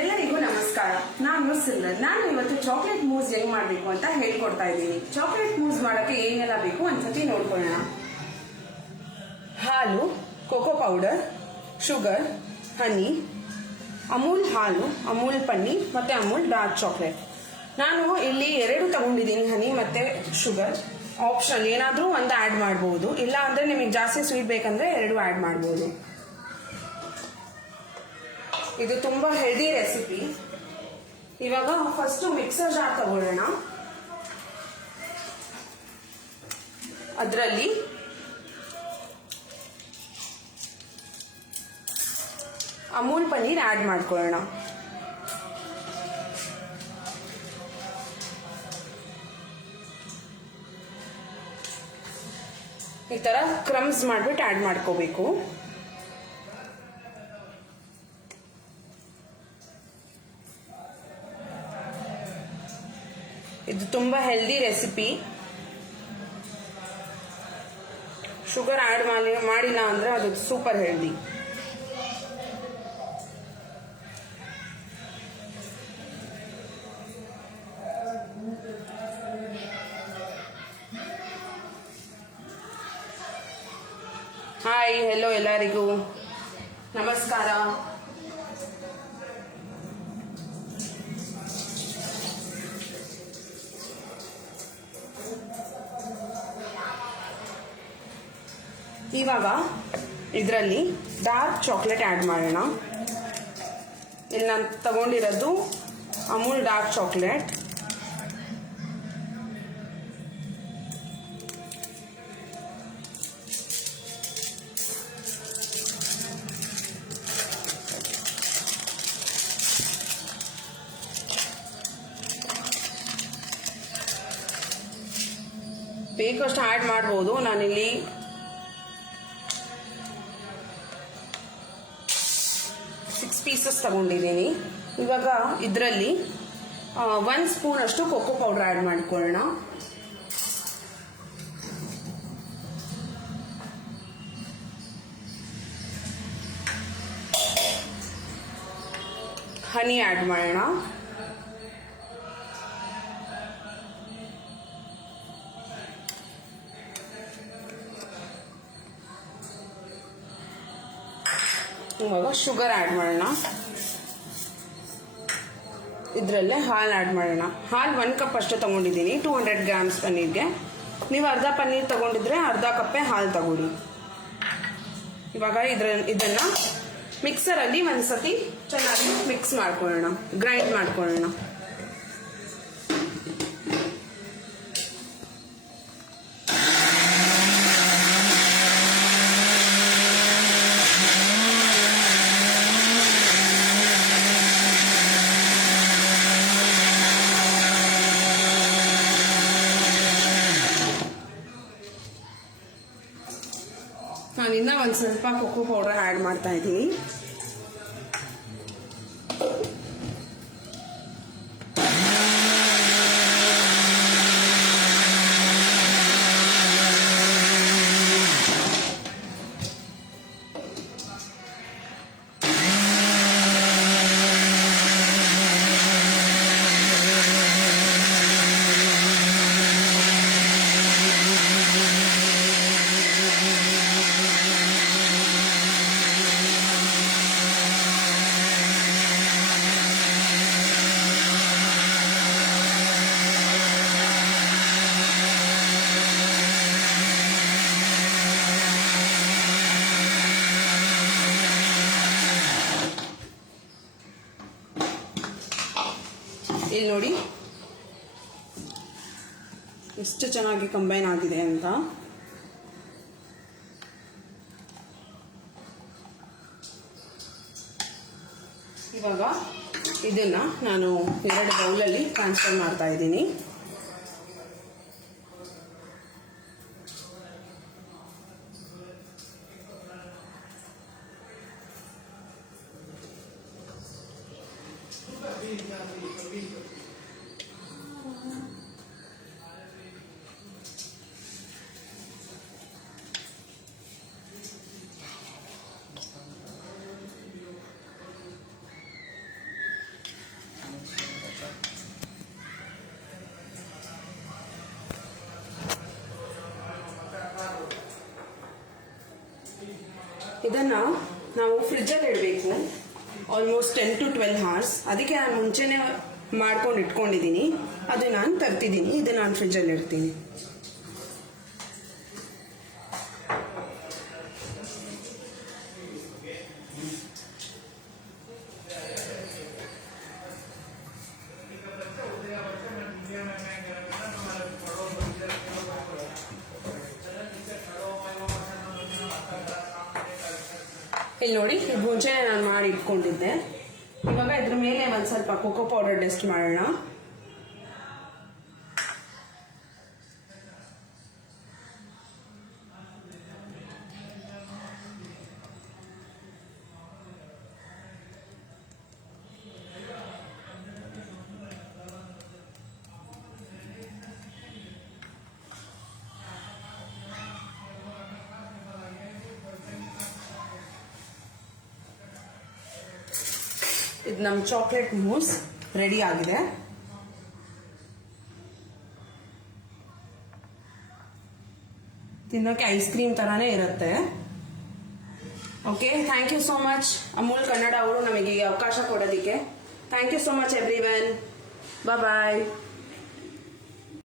ಎಲ್ಲರಿಗೂ ನಮಸ್ಕಾರ. ನಾನು ಸಿಲ್ಲರ್. ನಾನು ಇವತ್ತು ಚಾಕ್ಲೇಟ್ ಮೂಸ್ ಹೆಂಗ್ ಮಾಡಬೇಕು ಅಂತ ಹೇಳ್ಕೊಡ್ತಾ ಇದ್ದೀನಿ. ಚಾಕ್ಲೇಟ್ ಮೂಸ್ ಮಾಡೋಕ್ಕೆ ಏನೆಲ್ಲ ಬೇಕು ಒಂದ್ಸತಿ ನೋಡ್ಕೊಳ್ಳೋಣ. ಹಾಲು, ಕೋಕೋ ಪೌಡರ್, ಶುಗರ್, ಹನಿ, ಅಮೂಲ್ ಹಾಲು, ಅಮೂಲ್ ಪನ್ನೀರ್ ಮತ್ತೆ ಅಮೂಲ್ ಡಾರ್ಕ್ ಚಾಕ್ಲೇಟ್. ನಾನು ಇಲ್ಲಿ 2 ತಗೊಂಡಿದ್ದೀನಿ, ಹನಿ ಮತ್ತೆ ಶುಗರ್. ಆಪ್ಷನ್ ಏನಾದರೂ ಒಂದು ಆ್ಯಡ್ ಮಾಡ್ಬೋದು, ಇಲ್ಲ ಅಂದ್ರೆ ನಿಮಗೆ ಜಾಸ್ತಿ ಸ್ವೀಟ್ ಬೇಕಂದ್ರೆ 2 ಆ್ಯಡ್ ಮಾಡ್ಬೋದು. ಇದು ತುಂಬಾ ಹೆಲ್ದಿ ರೆಸಿಪಿ. ಇವಾಗ ಫಸ್ಟ್ ಮಿಕ್ಸರ್ ಜಾರ್ ತಗೊಳ್ಳೋಣ. ಅದರಲ್ಲಿ ಅಮೂಲ್ ಪನ್ನೀರ್ ಆಡ್ ಮಾಡ್ಕೊಳ್ಳೋಣ. ಈ ತರ ಕ್ರಮ್ಸ್ ಮಾಡ್ಬಿಟ್ಟು ಆಡ್ ಮಾಡ್ಕೋಬೇಕು. ಇದು ತುಂಬಾ ಹೆಲ್ದಿ ರೆಸಿಪಿ. ಶುಗರ್ ಆಡ್ ಮಾಡಿಲ್ಲ ಅಂದ್ರೆ ಅದು ಸೂಪರ್ ಹೆಲ್ದಿ. ಹಾಯ್, ಹೆಲೋ ಎಲ್ಲರಿಗೂ ನಮಸ್ಕಾರ. ಇವಾಗ ಇದರಲ್ಲಿ ಡಾರ್ಕ್ ಚಾಕ್ಲೇಟ್ ಆ್ಯಡ್ ಮಾಡೋಣ. ಇಲ್ಲಿ ನಾನು ತಗೊಂಡಿರೋದು ಅಮೂಲ್ ಡಾರ್ಕ್ ಚಾಕ್ಲೇಟ್. ಬೇಕಷ್ಟು ಆ್ಯಡ್ ಮಾಡ್ಬೋದು. ನಾನಿಲ್ಲಿ 6 ಪೀಸಸ್ ತಗೊಂಡಿದ್ದೀನಿ. ಇವಾಗ ಇದರಲ್ಲಿ 1 ಸ್ಪೂನ್ ಅಷ್ಟು ಕೋಕೋ ಪೌಡರ್ ಆ್ಯಡ್ ಮಾಡ್ಕೊಳ್ಳೋಣ. ಹನಿ ಆ್ಯಡ್ ಮಾಡೋಣ. ಇವಾಗ ಶುಗರ್ ಆ್ಯಡ್ ಮಾಡೋಣ. ಇದರಲ್ಲೇ ಹಾಲು ಆ್ಯಡ್ ಮಾಡೋಣ. ಹಾಲು 1 ಕಪ್ ಅಷ್ಟು ತಗೊಂಡಿದ್ದೀನಿ 200 ಗ್ರಾಮ್ಸ್ ಪನ್ನೀರ್ಗೆ. ನೀವು ಅರ್ಧ ಪನ್ನೀರ್ ತಗೊಂಡಿದ್ರೆ ಅರ್ಧ ಕಪ್ಪೇ ಹಾಲು ತಗೊಳ್ಳಿ. ಇವಾಗ ಇದನ್ನ ಮಿಕ್ಸರಲ್ಲಿ ಒಂದ್ಸತಿ ಚೆನ್ನಾಗಿ ಮಿಕ್ಸ್ ಮಾಡ್ಕೊಳ್ಳೋಣ, ಗ್ರೈಂಡ್ ಮಾಡ್ಕೊಳ್ಳೋಣ. ನಾನಿನ್ನ ಒಂದು ಸ್ವಲ್ಪ ಕೋಕೋ ಪೌಡರ್ ಆ್ಯಡ್ ಮಾಡ್ತಾ ಇದ್ದೀನಿ. ಇಲ್ಲಿ ನೋಡಿ ಎಷ್ಟು ಚೆನ್ನಾಗಿ ಕಂಬೈನ್ ಆಗಿದೆ ಅಂತ. ಇವಾಗ ಇದನ್ನ ನಾನು 2 ಬೌಲಲ್ಲಿ ಟ್ರಾನ್ಸ್ಫರ್ ಮಾಡ್ತಾ ಇದ್ದೀನಿ. ಇದನ್ನು ನಾವು ಫ್ರಿಜ್ಜಲ್ಲಿ ಇಡಬೇಕು ಆಲ್ಮೋಸ್ಟ್ 10 to 12 hours. ಅದಕ್ಕೆ ನಾನು ಮುಂಚೆನೇ ಮಾಡ್ಕೊಂಡು ಇಟ್ಕೊಂಡಿದ್ದೀನಿ. ಅದು ನಾನು ತರ್ತಿದ್ದೀನಿ, ಇದು ನಾನು ಫ್ರಿಜ್ಜಲ್ಲಿ ಇಡ್ತೀನಿ. ಇಲ್ಲಿ ನೋಡಿ, ಇದು ಮುಂಚೆನೆ ನಾನು ಮಾಡಿ ಇಟ್ಕೊಂಡಿದ್ದೆ. ಇವಾಗ ಇದ್ರ ಮೇಲೆ ಒಂದು ಸ್ವಲ್ಪ ಕೋಕೋ ಪೌಡರ್ ಡಸ್ಟ್ ಮಾಡೋಣ. ಇದು ನಮ್ಮ ಚಾಕ್ಲೇಟ್ ಮೂಸ್ ರೆಡಿ ಆಗಿದೆ. ತಿನ್ನೋಕೆ ಐಸ್ ಕ್ರೀಮ್ ತರಾನೇ ಇರುತ್ತೆ. Okay, thank you so much Amul Kannada ಅವರು ನಮಗೆ ಈ ಅವಕಾಶ ಕೊಡೋದಕ್ಕೆ. Thank you so much everyone. Bye.